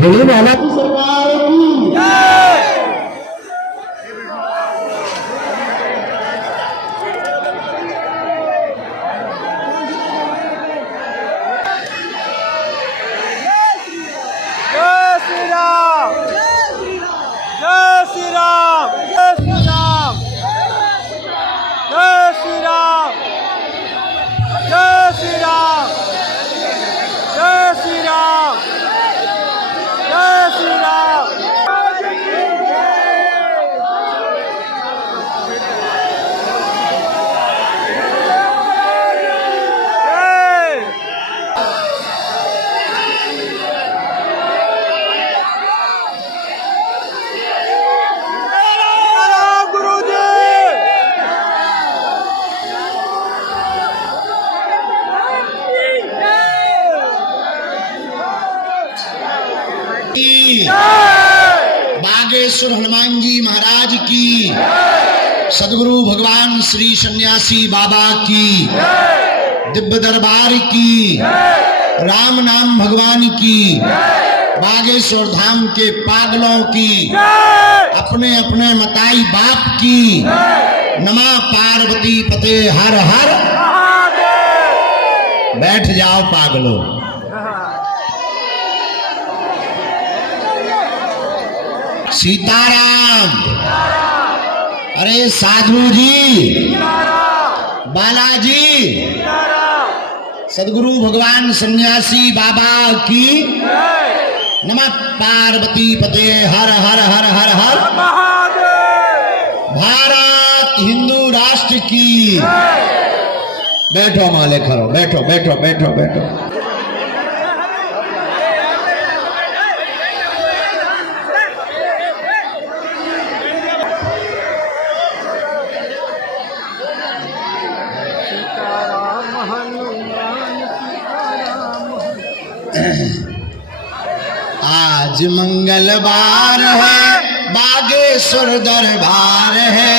बोले वाला की सरकार की जय श्री राम, जय श्री राम, जय श्री राम, जय श्री राम, जय श्री राम, जय श्री राम, जय श्री राम। बागेश्वर हनुमान जी महाराज की, सदगुरु भगवान श्री सन्यासी बाबा की, दिव्य दरबार की, राम नाम भगवान की, बागेश्वर धाम के पागलों की, अपने अपने मताई बाप की, नमा पार्वती पते हर हर। बैठ जाओ पागलों। सीताराम। अरे साधु जी, बालाजी, सदगुरु भगवान सन्यासी बाबा की, नमः पार्वती पते हर हर हर हर हर। भारत हिंदू राष्ट्र की। बैठो माले खरो, बैठो बैठो बैठो बैठो। आज मंगलवार है, बागेश्वर दरबार है।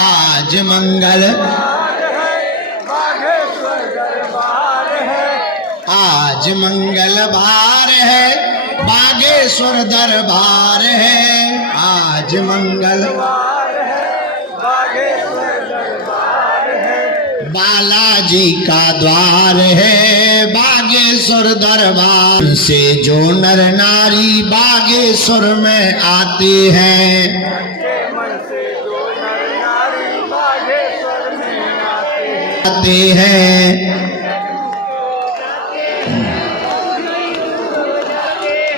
आज मंगलवार है, बागेश्वर दरबार है। आज मंगलवार है, बागेश्वर दरबार है। आज मंगलवार है, बागेश्वर दरबार है। बालाजी का द्वार है, बागेश्वर दरबार से जो नर नारी बागेश्वर में आते हैं, आते हैं।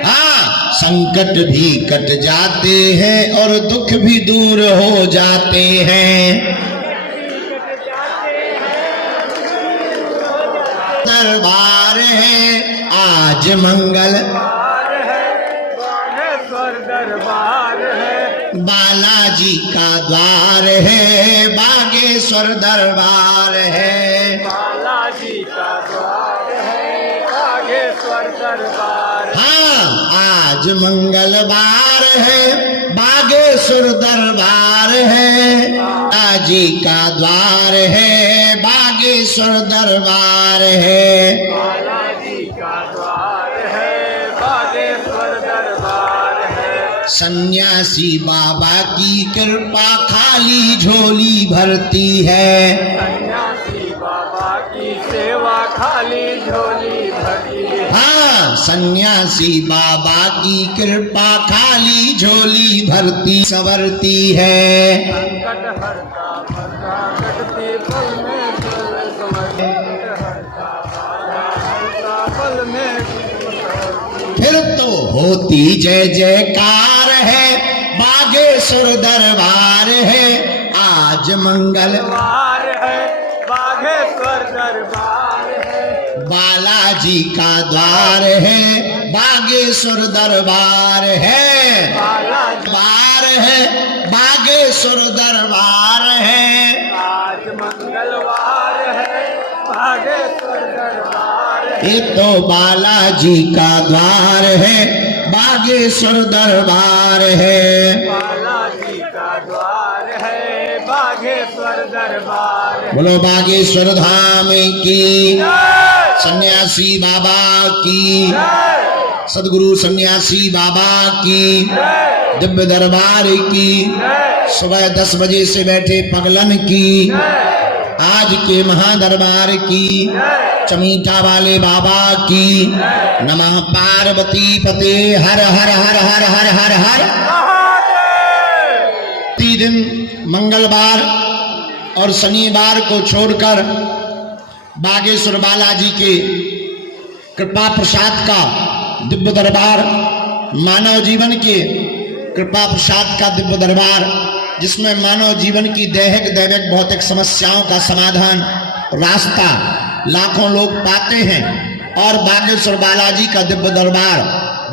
हाँ, संकट भी कट जाते हैं और दुख भी दूर हो जाते हैं। दरबार है, आज मंगलवार है, बागेश्वर दरबार है। बालाजी का द्वार है, बागेश्वर दरबार है। बालाजी का द्वार है, बागेश्वर दरबार। हाँ, आज मंगलवार है, बागेश्वर दरबार है, बालाजी का द्वार है, बागेश्वर दरबार है, बालाजी का द्वार है, बागेश्वर दरबार है। सन्यासी बाबा की कृपा खाली झोली भरती है, सन्यासी बाबा की सेवा खाली झोली भरती है। हाँ, सन्यासी बाबा की कृपा खाली झोली भरती संवरती है। संकट हरता भरता कटती पल में पल संकट हरता हरता पल में। फिर तो होती जय जयकार है, बागेश्वर दरबार है, आज मंगल दरबार है, बागेश्वर दरबार है, बालाजी का द्वार है, बागेश्वर दरबार है, बालाजी दरबार है, बागेश्वर दरबार है। आज मंगलवार है, बागेश्वर दरबार है। ये तो बालाजी का द्वार है, बागेश्वर दरबार है। बालाजी का द्वार है, बागेश्वर दरबार है। बोलो बागेश्वर धाम की, जय सन्यासी बाबा की, जय सदगुरु सन्यासी बाबा की, जय दिव्य दरबार की, जय सुबह 10 बजे से बैठे पगलन की, जय आज के महादरबार की, जय चमीटा वाले बाबा की। नमः पार्वती पते हर हर हर हर हर हर हर। महादेव। प्रतिदिन मंगलवार और शनिवार को छोड़कर बागेश्वर बालाजी के कृपा प्रसाद का दिव्य दरबार, मानव जीवन के कृपा प्रसाद का दिव्य दरबार, जिसमें मानव जीवन की दैहिक दैविक भौतिक समस्याओं का समाधान रास्ता लाखों लोग पाते हैं। और बागेश्वर बालाजी का दिव्य दरबार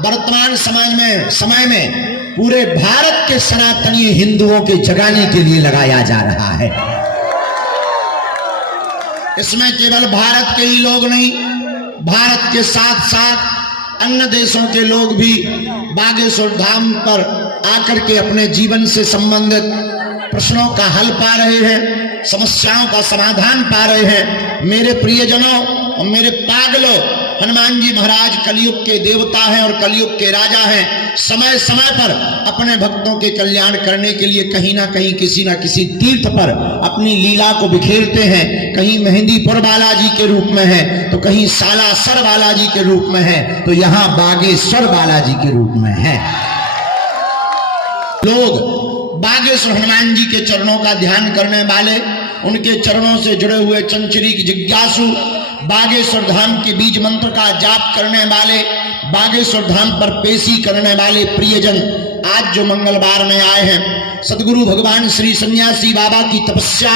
वर्तमान समय में पूरे भारत के सनातनी हिंदुओं के जगाने के लिए लगाया जा रहा है। इसमें केवल भारत के ही लोग नहीं, भारत के साथ साथ अन्य देशों के लोग भी बागेश्वर धाम पर आकर के अपने जीवन से संबंधित प्रश्नों का हल पा रहे हैं, समस्याओं का समाधान पा रहे हैं। मेरे प्रियजनों और मेरे पागलों, हनुमान जी महाराज कलयुग के देवता हैं और कलयुग के राजा हैं। समय समय पर अपने भक्तों के कल्याण करने के लिए कहीं ना कहीं किसी ना किसी तीर्थ पर अपनी लीला को बिखेरते हैं। कहीं मेहंदीपुर बालाजी के रूप में है, तो कहीं सालासर बालाजी के रूप में है, तो यहाँ बागेश्वर बालाजी के रूप में है। लोग बागेश्वर हनुमान जी के चरणों का ध्यान करने वाले, उनके चरणों से जुड़े हुए चंचरीक जिज्ञासु, बागेश्वर धाम के बीज मंत्र का जाप करने वाले, बागेश्वर धाम पर पेशी करने वाले प्रियजन आज जो मंगलवार में आए हैं, सदगुरु भगवान श्री सन्यासी बाबा की तपस्या,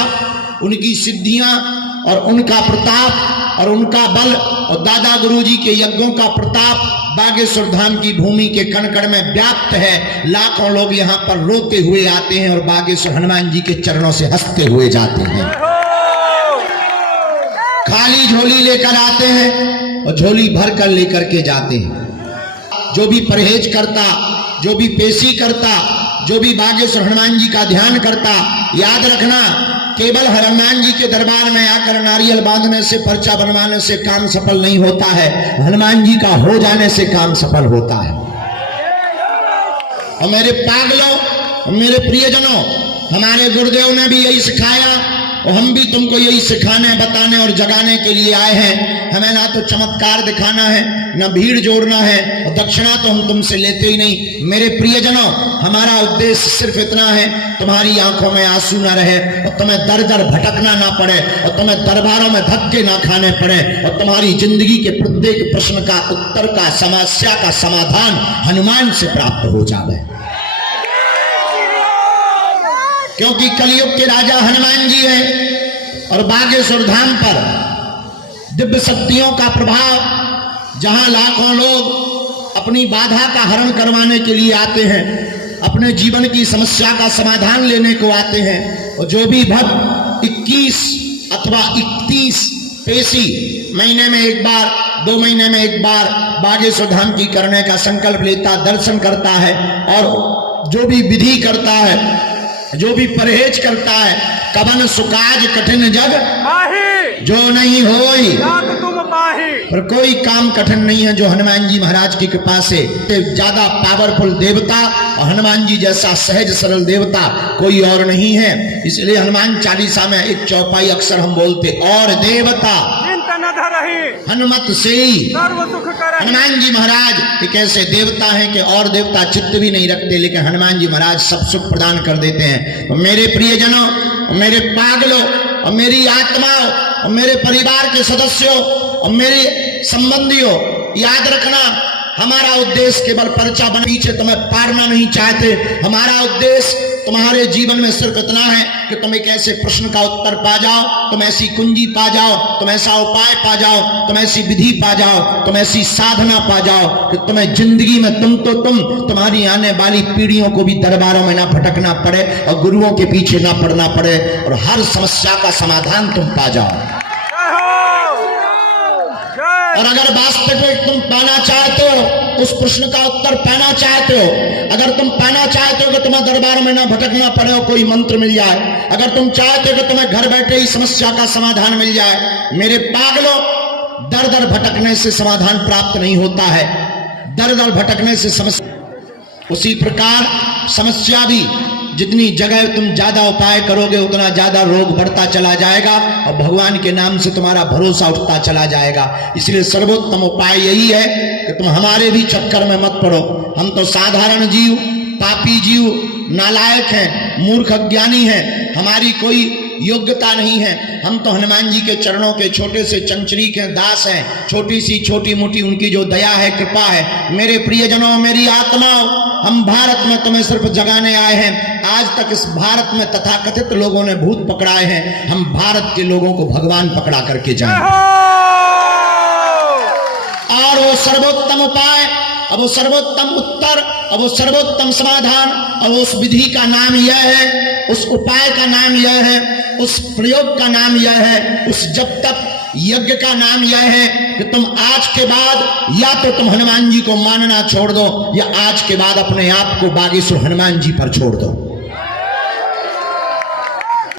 उनकी सिद्धियां और उनका प्रताप और उनका बल और दादा गुरुजी के यज्ञों का प्रताप बागेश्वर धाम की भूमि के कण कण में व्याप्त है। लाखों लोग यहाँ पर रोते हुए आते हैं और बागेश्वर हनुमान जी के चरणों से हंसते हुए जाते हैं। खाली झोली लेकर आते हैं और झोली भर कर लेकर के जाते हैं। जो भी परहेज करता, जो भी पेशी करता, जो भी बागेश्वर हनुमान जी का ध्यान करता, याद रखना, केवल हनुमान जी के दरबार में आकर नारियल बांधने से, पर्चा बनवाने से काम सफल नहीं होता है। हनुमान जी का हो जाने से काम सफल होता है। और मेरे पागलों, मेरे प्रियजनों, हमारे गुरुदेव ने भी यही सिखाया और हम भी तुमको यही सिखाने, बताने और जगाने के लिए आए हैं। हमें ना तो चमत्कार दिखाना है, ना भीड़ जोड़ना है, और दक्षिणा तो हम तुमसे लेते ही नहीं। मेरे प्रियजनों, हमारा उद्देश्य सिर्फ इतना है, तुम्हारी आंखों में आंसू ना रहे और तुम्हें दर दर भटकना ना पड़े और तुम्हें दरबारों में धक्के ना खाने पड़े और तुम्हारी जिंदगी के प्रत्येक प्रश्न का उत्तर का, समस्या का समाधान हनुमान से प्राप्त हो जाए। क्योंकि कलयुग के राजा हनुमान जी हैं और बागेश्वर धाम पर दिव्य शक्तियों का प्रभाव, जहां लाखों लोग अपनी बाधा का हरण करवाने के लिए आते हैं, अपने जीवन की समस्या का समाधान लेने को आते हैं। और जो भी भक्त 21 अथवा 31 पेशी महीने में एक बार, 2 महीने में एक बार बागेश्वर धाम की करने का संकल्प लेता, दर्शन करता है और जो भी विधि करता है, जो भी परहेज करता है, कवन सुकाज कठिन जग माही जो नहीं होई। जात तुम पाही। पर कोई काम कठिन नहीं है जो हनुमान जी महाराज की कृपा से ज्यादा पावरफुल देवता और हनुमान जी जैसा सहज सरल देवता कोई और नहीं है। इसलिए हनुमान चालीसा में एक चौपाई अक्सर हम बोलते, और देवता चिंतन धरहि हनुमत से सर्व सुख करहि। हनुमान जी महाराज एक ऐसे देवता हैं कि और देवता चित्त भी नहीं रखते, लेकिन हनुमान जी महाराज सब सुख प्रदान कर देते हैं। तो मेरे प्रियजनों, मेरे पागलों और मेरी आत्माओं और मेरे परिवार के सदस्यों और मेरे संबंधियों, याद रखना हमारा उद्देश्य केवल पर्चा बन पीछे तुम्हें पारना नहीं चाहते। हमारा उद्देश्य तुम्हारे जीवन में सिर्फ इतना है कि तुम एक ऐसे प्रश्न का उत्तर पा जाओ, तुम ऐसी कुंजी पा जाओ, तुम ऐसा उपाय पा जाओ, तुम ऐसी विधि पा जाओ, तुम ऐसी साधना पा जाओ कि तुम्हें जिंदगी में तुम्हारी आने वाली पीढ़ियों को भी दरबारों में ना भटकना पड़े और गुरुओं के पीछे ना पड़ना पड़े और हर समस्या का समाधान तुम पा जाओ। और अगर वास्तव में तुम पाना चाहते हो, उस प्रश्न का उत्तर पाना चाहते हो, अगर तुम पाना चाहते हो कि तुम्हें दरबार में ना भटकना पड़े और कोई मंत्र मिल जाए, अगर तुम चाहते हो कि तुम्हें घर बैठे ही समस्या का समाधान मिल जाए, मेरे पागलों, दर दर भटकने से समाधान प्राप्त नहीं होता है। दर दर भटकने से समस्या, उसी प्रकार समस्या भी जितनी जगह तुम ज्यादा उपाय करोगे उतना ज्यादा रोग बढ़ता चला जाएगा और भगवान के नाम से तुम्हारा भरोसा उठता चला जाएगा। इसलिए सर्वोत्तम उपाय यही है कि तुम हमारे भी चक्कर में मत पड़ो। हम तो साधारण जीव, पापी जीव, नालायक हैं, मूर्ख अज्ञानी हैं, हमारी कोई योग्यता नहीं है। हम तो हनुमान जी के चरणों के छोटे से चंचरीक हैं, दास हैं, छोटी सी छोटी मोटी उनकी जो दया है, कृपा है। मेरे प्रियजनों, मेरी आत्माओं, हम भारत में तुम्हें सिर्फ जगाने आए हैं। आज तक इस भारत में तथाकथित लोगों ने भूत पकड़ाए हैं, हम भारत के लोगों को भगवान पकड़ा करके जाएंगे। और वो सर्वोत्तम उपाय, अब वो सर्वोत्तम उत्तर, अब वो सर्वोत्तम समाधान, अब उस विधि का नाम यह है, उस उपाय का नाम यह है, उस प्रयोग का नाम यह है, उस जब तक यज्ञ का नाम यह है कि तुम आज के बाद या तो तुम हनुमान जी को मानना छोड़ दो या आज के बाद अपने आप को बागेश्वर हनुमान जी पर छोड़ दो।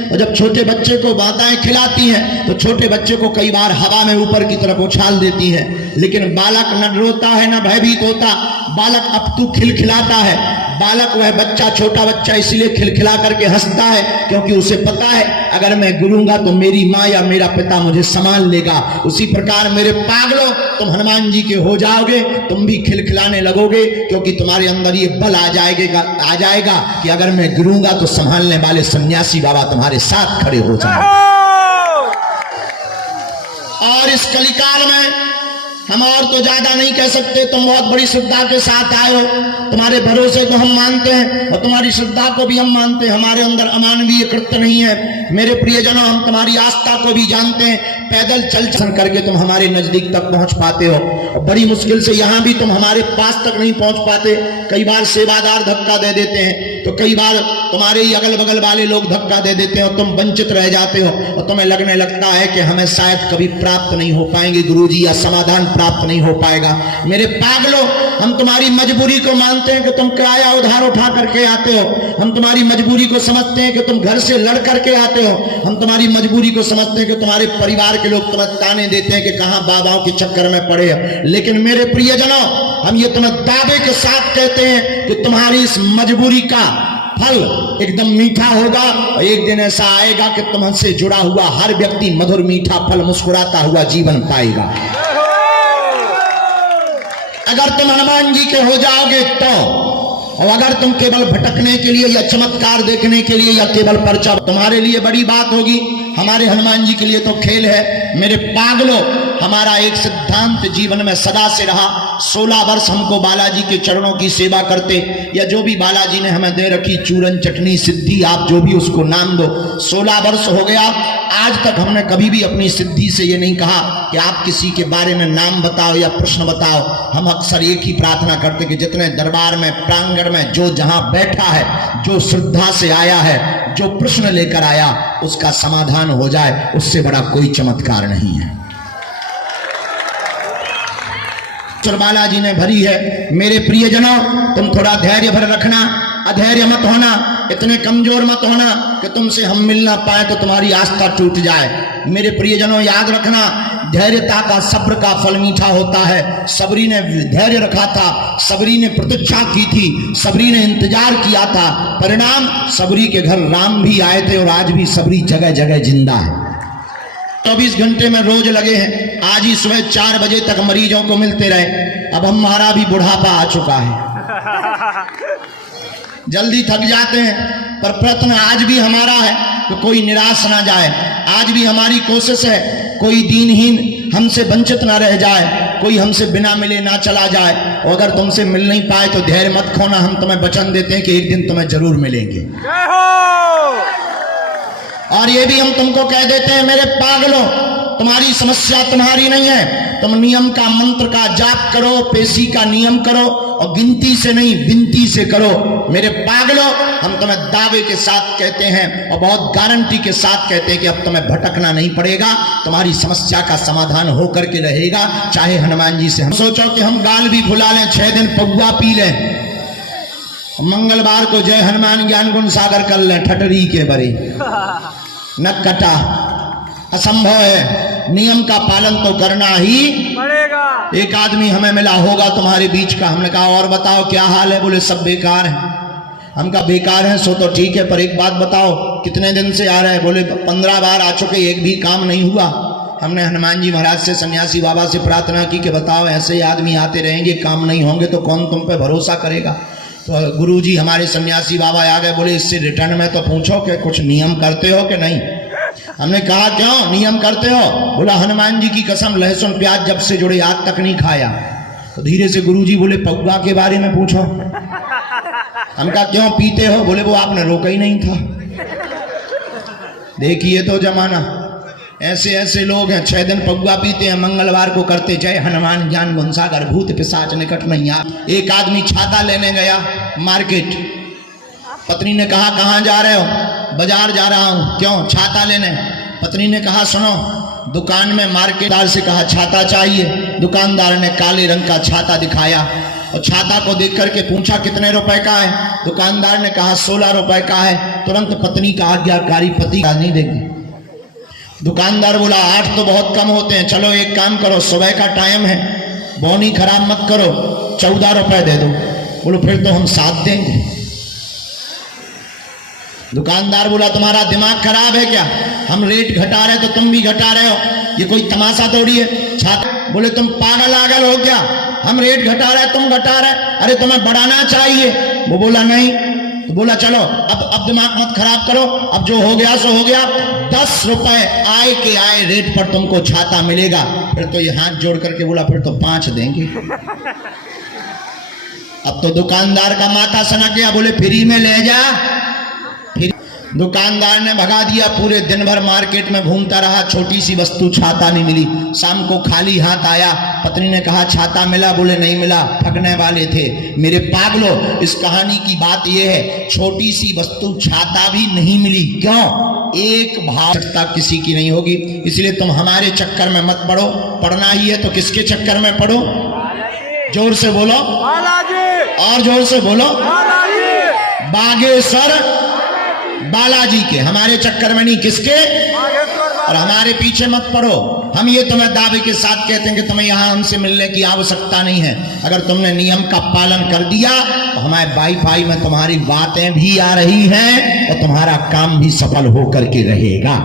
और जब छोटे बच्चे को माताएं खिलाती हैं तो छोटे बच्चे को कई बार हवा में ऊपर की तरफ उछाल देती हैं, लेकिन बालक न रोता है न भयभीत होता, बालक अपितु खिलखिलाता है। बालक, वह बच्चा, छोटा बच्चा इसलिए खिलखिला करके हंसता है क्योंकि उसे पता है अगर मैं गिरूंगा तो मेरी माँ या मेरा पिता मुझे संभाल लेगा। उसी प्रकार मेरे पागलों, तुम हनुमान जी के हो जाओगे, तुम भी खिलखिलाने लगोगे क्योंकि तुम्हारे अंदर ये बल आ जाएगा कि अगर मैं गिरूंगा तो संभालने वाले सन्यासी बाबा तुम्हारे साथ खड़े हो जाएंगे। और इस कलिकाल में हम और तो ज्यादा नहीं कह सकते। तुम बहुत बड़ी श्रद्धा के साथ आए हो, तुम्हारे भरोसे को हम मानते हैं और तुम्हारी श्रद्धा को भी हम मानते हैं। हमारे अंदर अमानवीय कृत्य नहीं है। मेरे प्रियजनों, हम तुम्हारी आस्था को भी जानते हैं। पैदल चल करके तुम हमारे नजदीक तक पहुंच पाते हो और बड़ी मुश्किल से यहाँ भी तुम हमारे पास तक नहीं पहुंच पाते। कई बार सेवादार धक्का दे देते हैं तो कई बार तुम्हारे ही अगल बगल वाले लोग धक्का दे देते हैं और तुम वंचित रह जाते हो और तुम्हें लगने लगता है कि हमें शायद कभी प्राप्त नहीं हो पाएंगे गुरुजी, या समाधान प्राप्त नहीं हो पाएगा। मेरे पागलों, हम तुम्हारी मजबूरी को मानते हैं कि तुम किराया उधार उठा करके आते हो। हम तुम्हारी मजबूरी को समझते हैं कि तुम घर से लड़ करके आते हो। हम तुम्हारी मजबूरी को समझते हैं कि तुम्हारे परिवार के लोग तुम्हें ताने देते हैं कि कहां बाबाओं के चक्कर में पड़े हैं। लेकिन मेरे प्रियजनों, हम ये तुम्हें दावे के साथ कहते हैं कि तुम्हारी इस मजबूरी का फल एकदम मीठा होगा और एक दिन ऐसा आएगा कि तुमसे जुड़ा हुआ हर व्यक्ति मधुर मीठा फल मुस्कुराता हुआ जीवन पाएगा। अगर तुम हनुमान जी के हो जाओगे तो, और अगर तुम केवल भटकने के लिए या चमत्कार देखने के लिए या केवल पर्चा, तुम्हारे लिए बड़ी बात होगी, हमारे हनुमान जी के लिए तो खेल है। मेरे पागलों, हमारा एक सिद्धांत जीवन में सदा से रहा। 16 वर्ष हमको बालाजी के चरणों की सेवा करते, या जो भी बालाजी ने हमें दे रखी चूरन चटनी सिद्धि, आप जो भी उसको नाम दो, 16 वर्ष हो गया। आज तक हमने कभी भी अपनी सिद्धि से ये नहीं कहा कि आप किसी के बारे में नाम बताओ या प्रश्न बताओ। हम अक्सर एक ही प्रार्थना करते कि जितने दरबार में, प्रांगण में जो जहां बैठा है, जो श्रद्धा से आया है, जो प्रश्न लेकर आया, उसका समाधान हो जाए, उससे बड़ा कोई चमत्कार नहीं है। बालाजी ने भरी है। मेरे प्रियजनों, तुम थोड़ा धैर्य भर रखना। अधैर्य मत होना, इतने कमजोर मत होना कि तुमसे हम मिल ना पाए तो तुम्हारी आस्था टूट जाए। मेरे प्रियजनों, याद रखना, धैर्यता का, सब्र का फल मीठा होता है। सबरी ने धैर्य रखा था, सबरी ने प्रतीक्षा की थी, सबरी ने इंतजार किया था। परिणाम, सबरी के घर राम भी आए थे और आज भी सबरी जगह जगह जिंदा है। 24 घंटे में रोज लगे हैं। आज ही सुबह 4 बजे तक मरीजों को मिलते रहे। अब हमारा भी बुढ़ापा आ चुका है, जल्दी थक जाते हैं, पर प्रयत्न आज भी हमारा है कि कोई निराश ना जाए। आज भी हमारी कोशिश है कोई दीनहीन हमसे वंचित ना रह जाए, कोई हमसे बिना मिले ना चला जाए। और अगर तुमसे मिल नहीं पाए तो धैर्य मत खोना, हम तुम्हें वचन देते हैं कि एक दिन तुम्हें जरूर मिलेंगे। और ये भी हम तुमको कह देते हैं, मेरे पागलों, तुम्हारी समस्या तुम्हारी नहीं है। तुम नियम का, मंत्र का जाप करो, पेशी का नियम करो और गिनती से नहीं विनती से करो। मेरे पागलों, हम तुम्हें दावे के साथ कहते हैं और बहुत गारंटी के साथ कहते हैं कि अब तुम्हें भटकना नहीं पड़ेगा। तुम्हारी समस्या का समाधान होकर के रहेगा, चाहे हनुमान जी से हम सोचो कि हम गाल भी फुला लें, 6 दिन पौवा पी लें, मंगलवार को जय हनुमान ज्ञान गुण सागर कर लें, ठटरी के बरे न कटा, असंभव है। नियम का पालन तो करना ही पड़ेगा। एक आदमी हमें मिला होगा तुम्हारे बीच का, हमने कहा और बताओ क्या हाल है? बोले सब बेकार है। हम कहा बेकार है सो तो ठीक है, पर एक बात बताओ कितने दिन से आ रहे हैं? बोले 15 बार आ चुके, एक भी काम नहीं हुआ। हमने हनुमान जी महाराज से, सन्यासी बाबा से प्रार्थना की कि बताओ ऐसे आदमी आते रहेंगे, काम नहीं होंगे तो कौन तुम पे भरोसा करेगा? तो गुरुजी हमारे सन्यासी बाबा आ गए, बोले इससे रिटर्न में तो पूछो कि कुछ नियम करते हो कि नहीं। हमने कहा क्यों नियम करते हो? बोला हनुमान जी की कसम, लहसुन प्याज जब से जुड़े आज तक नहीं खाया। तो धीरे से गुरुजी बोले पौवा के बारे में पूछो। हम कहा क्यों पीते हो? बोले वो आपने रोका ही नहीं था। देखिए तो जमाना, ऐसे ऐसे लोग हैं, 6 दिन पौवा पीते हैं, मंगलवार को करते जय हनुमान ज्ञान गुण सागर, भूत पिशाच निकट नहीं आ। एक आदमी छाता लेने गया मार्केट, पत्नी ने कहा कहाँ जा रहे हो? बाजार जा रहा हूँ। क्यों? छाता लेने। पत्नी ने कहा सुनो, दुकान में मार्केटदार से कहा छाता चाहिए। दुकानदार ने काले रंग का छाता दिखाया और छाता को देख करके पूछा कितने रुपए का है? दुकानदार ने कहा 16 रुपए का है। तुरंत पत्नी का आज्ञाकारी पति का नहीं देगी। दुकानदार बोला 8 तो बहुत कम होते हैं, चलो एक काम करो, सुबह का टाइम है, बौनी खराब मत करो, 14 रुपए दे दो। बोलो फिर तो हम 7 देंगे। दुकानदार बोला तुम्हारा दिमाग खराब है क्या? हम रेट घटा रहे तो तुम भी घटा रहे हो, ये कोई तमाशा थोड़ी है। छात्र बोले तुम पागल आगल हो क्या? हम रेट घटा रहे तुम घटा रहे, अरे तुम्हें बढ़ाना चाहिए। वो बोला नहीं। तो बोला चलो अब दिमाग मत खराब करो, अब जो हो गया सो हो गया, 10 रुपए आए के आए रेट पर तुमको छाता मिलेगा। फिर तो ये हाथ जोड़ करके बोला फिर तो 5 देंगे। अब तो दुकानदार का माथा सनक गया, बोले फ्री में ले जा। दुकानदार ने भगा दिया। पूरे दिन भर मार्केट में घूमता रहा, छोटी सी वस्तु छाता नहीं मिली। शाम को खाली हाथ आया, पत्नी ने कहा छाता मिला? बोले नहीं मिला, ठगने वाले थे। मेरे पागलों, इस कहानी की बात यह है, छोटी सी वस्तु छाता भी नहीं मिली। क्यों? एक भावना किसी की नहीं होगी। इसलिए तुम हमारे चक्कर में मत पड़ो, पढ़ना ही है तो किसके चक्कर में पढ़ो? जोर से बोलो और जोर से बोलो, बागेश्वर बालाजी के। हमारे चक्कर में नहीं, किसके? और हमारे पीछे मत पड़ो। हम ये तुम्हें दावे के साथ कहते हैं कि तुम्हें यहाँ हमसे मिलने की आवश्यकता नहीं है। अगर तुमने नियम का पालन कर दिया तो हमारे वाईफाई में तुम्हारी बातें भी आ रही हैं और तुम्हारा काम भी सफल होकर के रहेगा।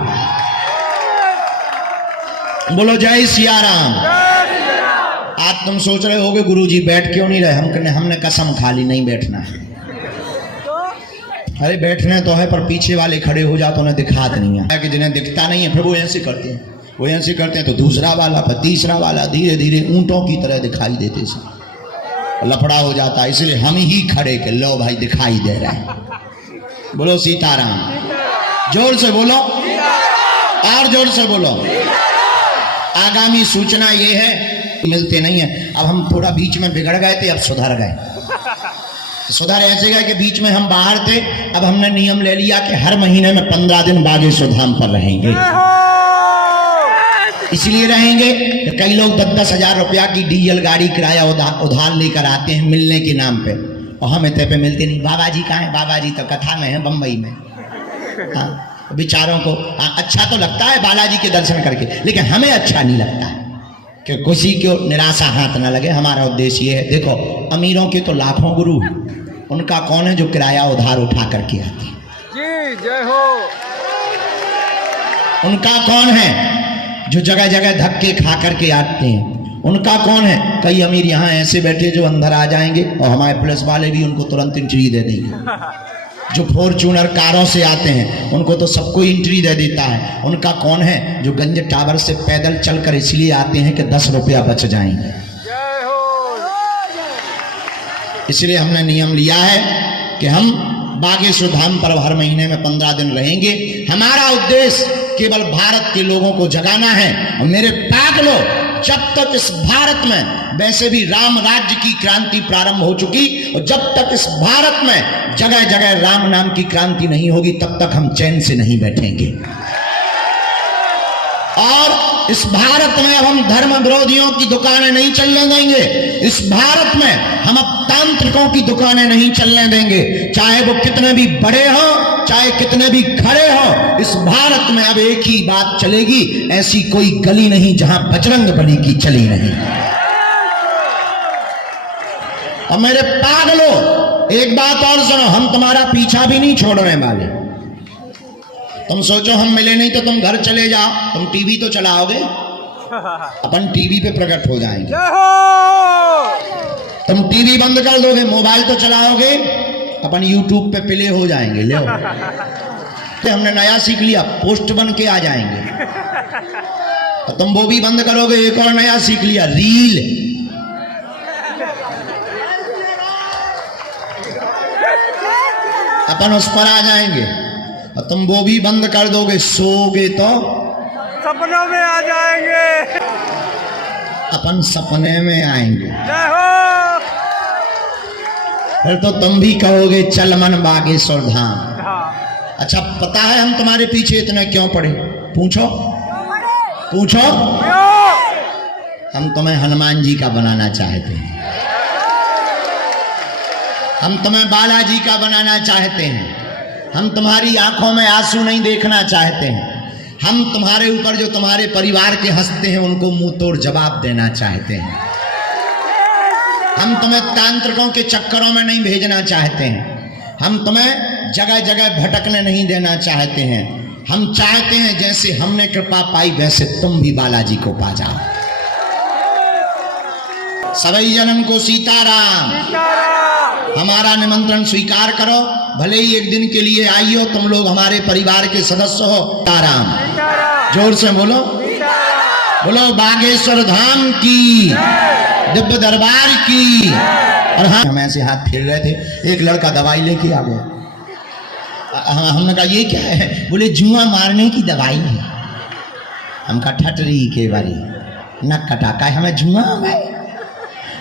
बोलो जय सिया राम। आज तुम सोच रहे होगे गुरुजी बैठ क्यों नहीं रहे? हमने कसम खा ली नहीं बैठना है। अरे बैठने तो है, पर पीछे वाले खड़े हो जाते उन्हें दिखात नहीं है कि जिन्हें दिखता नहीं है, फिर वो ऐसे करते हैं, वो ऐसे करते हैं तो दूसरा वाला, फिर तीसरा वाला, धीरे धीरे ऊंटों की तरह दिखाई देते से लफड़ा हो जाता है। इसलिए हम ही खड़े के लो भाई दिखाई दे रहा है। बोलो सीताराम। जोर से बोलो और जोर से बोलो। आगामी सूचना ये है, मिलते नहीं है। अब हम थोड़ा बीच में बिगड़ गए थे, अब सुधर गए। सुधार ऐसे गए कि बीच में हम बाहर थे, अब हमने नियम ले लिया कि हर महीने में 15 दिन बागेश्वर धाम पर रहेंगे। इसलिए रहेंगे कि कई लोग 10-10 हजार रुपया की डीजल गाड़ी किराया उधार लेकर आते हैं मिलने के नाम पे। और हम इतने पे मिलते नहीं। बाबा जी कहाँ है? बाबा जी तो कथा में है, बम्बई में। हाँ, बेचारों को अच्छा तो लगता है बालाजी के दर्शन करके, लेकिन हमें अच्छा नहीं लगता कि किसी को निराशा हाथ ना लगे। हमारा उद्देश्य ये है, देखो अमीरों के तो लाखों गुरु, उनका कौन है जो किराया उधार उठा करके आते हैं? जी जय हो। उनका कौन है जो जगह जगह धक्के खा करके आते हैं? उनका कौन है? कई अमीर यहाँ ऐसे बैठे जो अंदर आ जाएंगे और हमारे पुलिस वाले भी उनको तुरंत एंट्री दे देंगे। जो फॉर्च्यूनर कारों से आते हैं उनको तो सबको एंट्री दे देता है। उनका कौन है जो गंज टावर से पैदल चलकर इसलिए आते हैं कि 10 रुपया बच जाएंगे। जय हो। इसलिए हमने नियम लिया है कि हम बागेश्वर धाम पर हर महीने में 15 दिन रहेंगे। हमारा उद्देश्य केवल भारत के लोगों को जगाना है। और मेरे पागलों, जब तक इस भारत में, वैसे भी राम राज्य की क्रांति प्रारंभ हो चुकी, और जब तक इस भारत में जगह जगह राम नाम की क्रांति नहीं होगी, तब तक हम चैन से नहीं बैठेंगे। और इस भारत में अब हम धर्म विरोधियों की दुकानें नहीं चलने देंगे। इस भारत में हम अब तांत्रिकों की दुकानें नहीं चलने देंगे, चाहे वो कितने भी बड़े हों, चाहे कितने भी खड़े हों। इस भारत में अब एक ही बात चलेगी, ऐसी कोई गली नहीं जहां बजरंग बली की चली नहीं। और मेरे पागलों, एक बात और सुनो, हम तुम्हारा पीछा भी नहीं छोड़ने वाले। तुम सोचो हम मिले नहीं तो तुम घर चले जाओ, तुम टीवी तो चलाओगे, अपन टीवी पे प्रकट हो जाएंगे। तुम टीवी बंद कर दोगे, मोबाइल तो चलाओगे, अपन यूट्यूब पे प्ले हो जाएंगे। ले हमने नया सीख लिया, पोस्ट बन के आ जाएंगे। तो तुम वो भी बंद करोगे, एक और नया सीख लिया, रील। अपन उस पर आ जाएंगे। और तुम वो भी बंद कर दोगे, सोओगे तो सपनों में आ जाएंगे। अपन सपने में आएंगे। जय हो। फिर तो तुम भी कहोगे चल मन बागेश्वर धाम। हाँ। अच्छा, पता है हम तुम्हारे पीछे इतने क्यों पड़े? पूछो पूछो। हम तुम्हें हनुमान जी का बनाना चाहते हैं, हम तुम्हें बालाजी का बनाना चाहते हैं, हम तुम्हारी आंखों में आंसू नहीं देखना चाहते हैं, हम तुम्हारे ऊपर जो तुम्हारे परिवार के हंसते हैं उनको मुंह तोड़ जवाब देना चाहते हैं। हम तुम्हें तांत्रिकों के चक्करों में नहीं भेजना चाहते हैं, हम तुम्हें जगह जगह भटकने नहीं देना चाहते हैं। हम चाहते हैं जैसे हमने कृपा पाई वैसे तुम भी बालाजी को पा जाओ। सभी जन्म को सीताराम। हमारा निमंत्रण स्वीकार करो, भले ही एक दिन के लिए आई हो, तुम लोग हमारे परिवार के सदस्य हो। सीताराम। जोर से बोलो, बोलो बागेश्वर धाम की, दिव्य दरबार की। और हाँ, हम ऐसे हाथ फेर रहे थे, एक लड़का दवाई लेके आ गया। हमने कहा ये क्या है? बोले जुआ मारने की दवाई है। हम कहा ठटरी के बारी नक कटा का हमें जुआ है।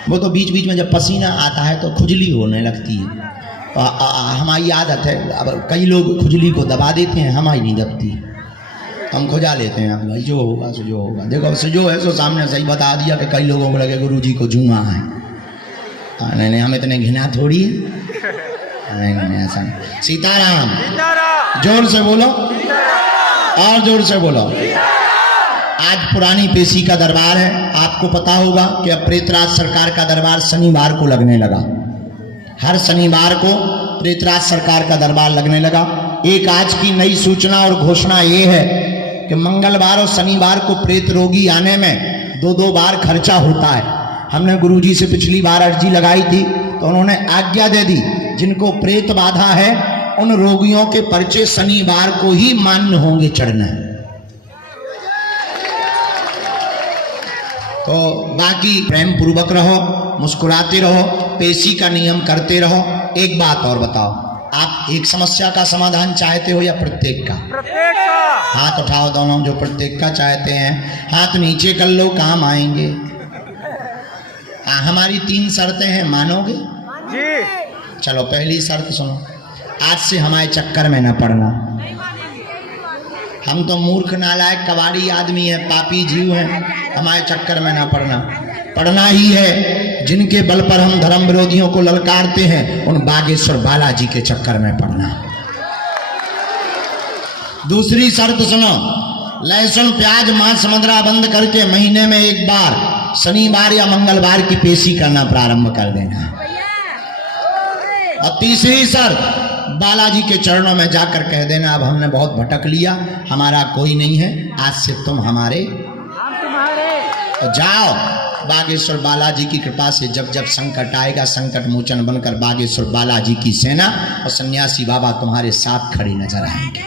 वो तो बीच बीच में जब पसीना आता है तो खुजली होने लगती है। हमारी आदत है, अब कई लोग खुजली को दबा देते हैं, हमारी नहीं दबती, हम खुजा लेते हैं। भाई जो होगा सो जो होगा, देखो सो जो है सो सामने सही बता दिया कि कई लोगों को लगे गुरु जी को जुआ है। नहीं नहीं, हम इतने घिना थोड़ी है। नहीं ऐसा नहीं। सीताराम। जोर से बोलो और जोर से बोलो। आज पुरानी पेशी का दरबार है। आपको पता होगा कि अब प्रेतराज सरकार का दरबार शनिवार को लगने लगा। हर शनिवार को प्रेतराज सरकार का दरबार लगने लगा। एक आज की नई सूचना और घोषणा ये है कि मंगलवार और शनिवार को प्रेत रोगी आने में 2-2 बार खर्चा होता है। हमने गुरुजी से पिछली बार अर्जी लगाई थी तो उन्होंने आज्ञा दे दी, जिनको प्रेत बाधा है उन रोगियों के पर्चे शनिवार को ही मान्य होंगे चढ़ना। तो बाकी प्रेम पूर्वक रहो, मुस्कुराते रहो, पेशी का नियम करते रहो। एक बात और बताओ, आप एक समस्या का समाधान चाहते हो या प्रत्येक का? प्रत्येक का। हाथ उठाओ दोनों जो प्रत्येक का चाहते हैं, हाथ नीचे कर लो, काम आएंगे। हमारी 3 शर्तें हैं, मानोगे? जी। चलो पहली शर्त सुनो, आज से हमारे चक्कर में न पड़ना। हम तो मूर्ख नालायक कबाड़ी आदमी है, पापी जीव हैं, हमारे चक्कर में ना पड़ना। पढ़ना ही है। जिनके बल पर हम धर्म विरोधियों को ललकारते हैं, उन बागेश्वर बालाजी के चक्कर में पढ़ना। दूसरी शर्त सुनो, लहसुन प्याज मांस मदिरा बंद करके महीने में एक बार शनिवार या मंगलवार की पेशी करना प्रारंभ कर देना। और तीसरी शर्त, बालाजी के चरणों में जाकर कह देना, अब हमने बहुत भटक लिया, हमारा कोई नहीं है, आज से तुम हमारे। तो जाओ, बागेश्वर बालाजी की कृपा से जब जब संकट आएगा, संकट मोचन बनकर बागेश्वर बालाजी की सेना और सन्यासी बाबा तुम्हारे साथ खड़े नजर आएंगे।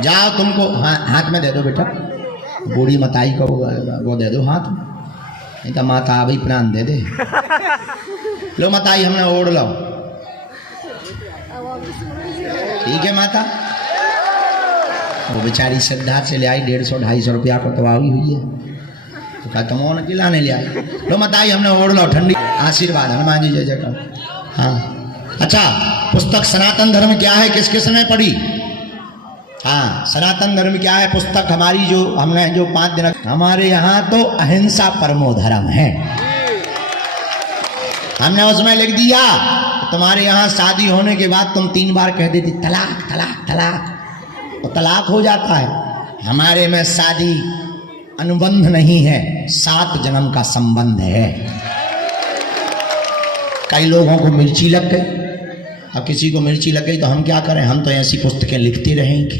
जाओ, तुमको हाथ में दे दो बेटा, बूढ़ी मताई को वो दे दो हाथ में, नहीं तो माता अभी प्राण दे दे। लो मताई, हमने ओढ़ लो, ठीक है माता। वो बेचारी श्रद्धा से ले आई 150-250 रुपया को तो आई हुई है, तो कहा तुम और खिलाने ले आई। लो मताई, हमने ओढ़ लो, ठंडी आशीर्वाद, हनुमान जी जय जयकार। हाँ, अच्छा, पुस्तक सनातन धर्म क्या है किस ने पढ़ी? हाँ, सनातन धर्म क्या है पुस्तक हमारी, जो हमने जो 5 दिन, हमारे यहाँ तो अहिंसा परमो धर्म है। हमने उसमें लिख दिया, तुम्हारे यहाँ शादी होने के बाद तुम 3 बार कह देती तलाक तलाक तलाक, तो तलाक हो जाता है। हमारे में शादी अनुबंध नहीं है, 7 जन्म का संबंध है। कई लोगों को मिर्ची लग गई, अब किसी को मिर्ची लग गई तो हम क्या करें, हम तो ऐसी पुस्तकें लिखते रहेंगे।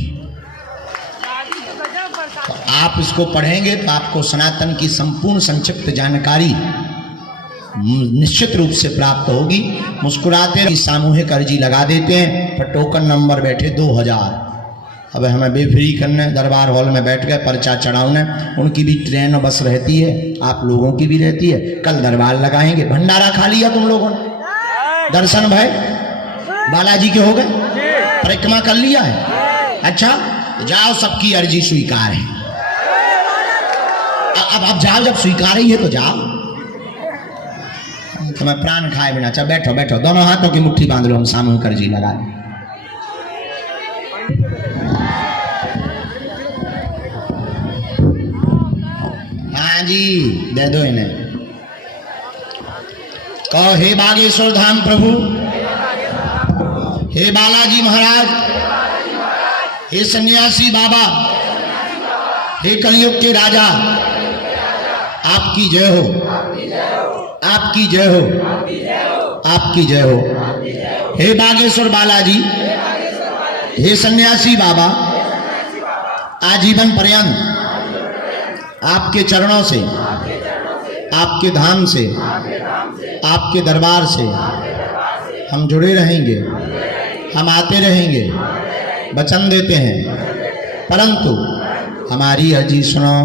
तो आप इसको पढ़ेंगे तो आपको सनातन की संपूर्ण संक्षिप्त जानकारी निश्चित रूप से प्राप्त होगी। मुस्कुराते सामूहिक अर्जी लगा देते हैं, पर टोकन नंबर बैठे 2000। अब हमें बेफ्री करने दरबार हॉल में बैठ गए, पर्चा चढ़ाने, उनकी भी ट्रेन और बस रहती है, आप लोगों की भी रहती है। कल दरबार लगाएंगे, भंडारा खा लिया तुम लोगों ने, दर्शन भाई बालाजी के हो गए, परिक्रमा कर लिया है। अच्छा, जाओ, सबकी अर्जी स्वीकार है। अब जाओ, जब स्वीकार ही है तो जाओ। तुम्हें प्राण खाए बिना, चल बैठो बैठो, दोनों हाथों की मुट्ठी बांध लो, हम सामूहिक अर्जी लगा लें। हाँ जी, दे दो इन्हें। कहो, हे बागेश्वर धाम प्रभु, हे बालाजी महाराज, हे सन्यासी बाबा, हे कलयुग के राजा, आपकी जय हो, आपकी जय हो, आपकी जय हो। हे बागेश्वर बालाजी, हे सन्यासी बाबा, आजीवन पर्यंत आपके चरणों से, आपके धाम से, आपके दरबार से हम जुड़े रहेंगे, हम आते रहेंगे, वचन देते हैं। परंतु हमारी अर्जी सुनो,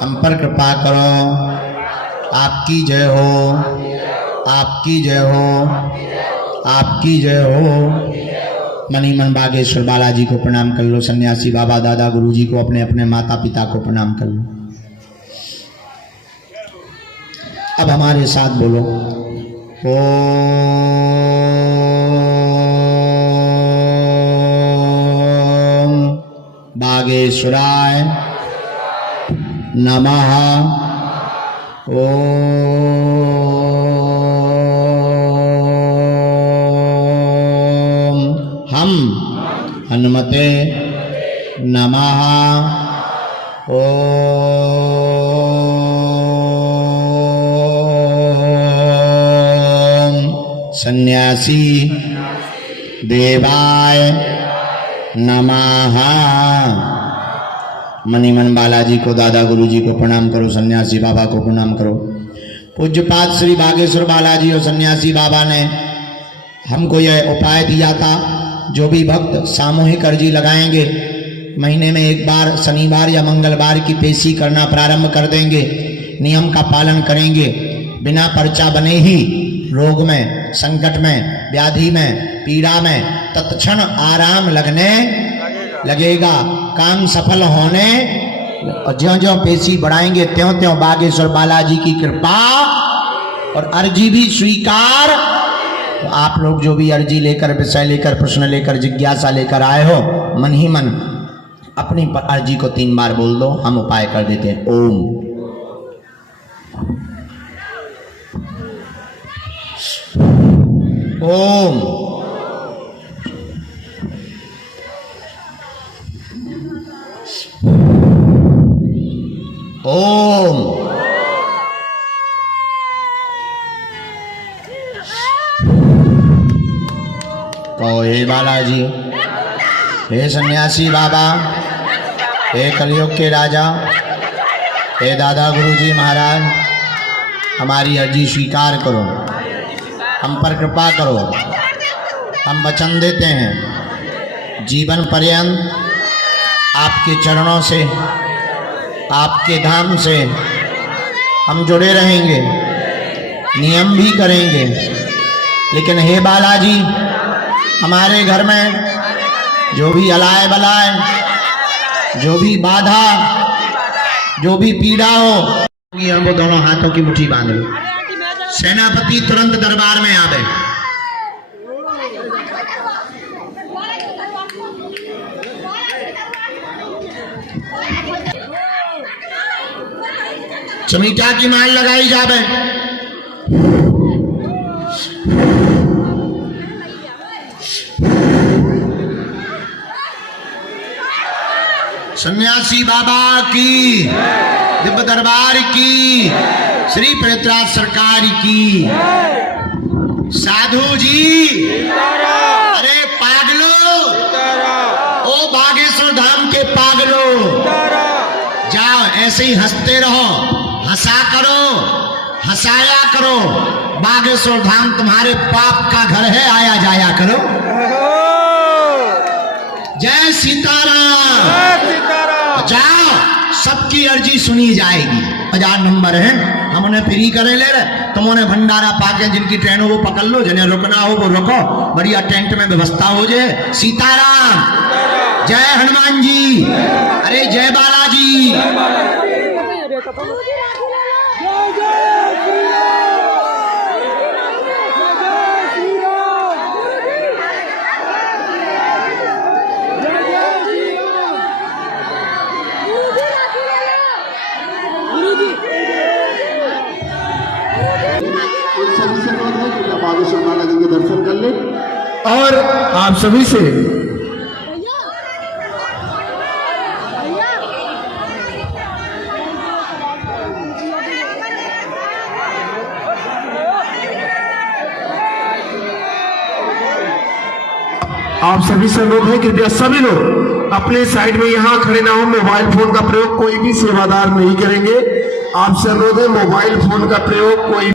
हम पर कृपा करो। आपकी जय हो, आपकी जय हो, आपकी जय हो। मनी मन बागेश्वर बालाजी को प्रणाम कर लो, सन्यासी बाबा दादा गुरुजी को, अपने अपने माता पिता को प्रणाम कर लो। अब हमारे साथ बोलो, ओम बागेश्वराय नमः। ओम हम हनुमते नमः। ओम सन्यासी देवाय नमः। मनीमन बालाजी को, दादा गुरुजी को प्रणाम करो, सन्यासी बाबा को प्रणाम करो। पूज्यपाद श्री बागेश्वर बालाजी और सन्यासी बाबा ने हमको यह उपाय दिया था, जो भी भक्त सामूहिक अर्जी लगाएंगे, महीने में एक बार शनिवार या मंगलवार की पेशी करना प्रारंभ कर देंगे, नियम का पालन करेंगे, बिना पर्चा बने ही रोग में, संकट में, व्याधि में, पीड़ा में तत्क्षण आराम लगने लगेगा, काम सफल होने। और ज्यों ज्यों पेशी बढ़ाएंगे त्यों त्यों बागेश्वर बालाजी की कृपा और अर्जी भी स्वीकार। तो आप लोग जो भी अर्जी लेकर, विषय लेकर, प्रश्न लेकर, जिज्ञासा लेकर आए हो, मन ही मन अपनी अर्जी को 3 बार बोल दो, हम उपाय कर देते हैं। ओम ओम ओम कहो हे बालाजी, हे सन्यासी बाबा, हे कलयुग के राजा, हे दादा गुरुजी महाराज, हमारी अर्जी स्वीकार करो, हम पर कृपा करो। हम वचन देते हैं जीवन पर्यंत आपके चरणों से, आपके धाम से हम जुड़े रहेंगे, नियम भी करेंगे। लेकिन हे बालाजी, हमारे घर में जो भी अलाय बलाय, जो भी बाधा, जो भी पीड़ा हो, हम वो दोनों हाथों की मुट्ठी बांध लो। सेनापति तुरंत दरबार में आवे। चमीटा की माल लगाई जावे। सन्यासी बाबा की, दिव्य दरबार की, श्री प्रेतराज सरकार की। साधु जी, अरे पागलो, ओ बागेश्वर धाम के पागलो, जाओ ऐसे ही हंसते रहो, हंसा करो, हंसाया करो। बागेश्वर धाम तुम्हारे पाप का घर है, आया जाया करो। जय सीताराम। जाओ, सबकी अर्जी सुनी जाएगी। 1000 नंबर है, हम उन्हें फ्री करे ले रहे, तुम उन्हें भंडारा पाके जिनकी ट्रेन हो वो पकड़ लो, जिन्हें रुकना हो वो रुको, बढ़िया टेंट में व्यवस्था हो जाए। सीताराम। जय हनुमान जी। अरे जय बालाजी। बागेश्वर माता जी के दर्शन कर ले। और आप सभी से अनुरोध है, कृपया सभी लोग अपने साइड में यहाँ खड़े ना हो। मोबाइल फोन का प्रयोग कोई भी सेवादार नहीं करेंगे। आपसे अनुरोध है, मोबाइल फोन का प्रयोग कोई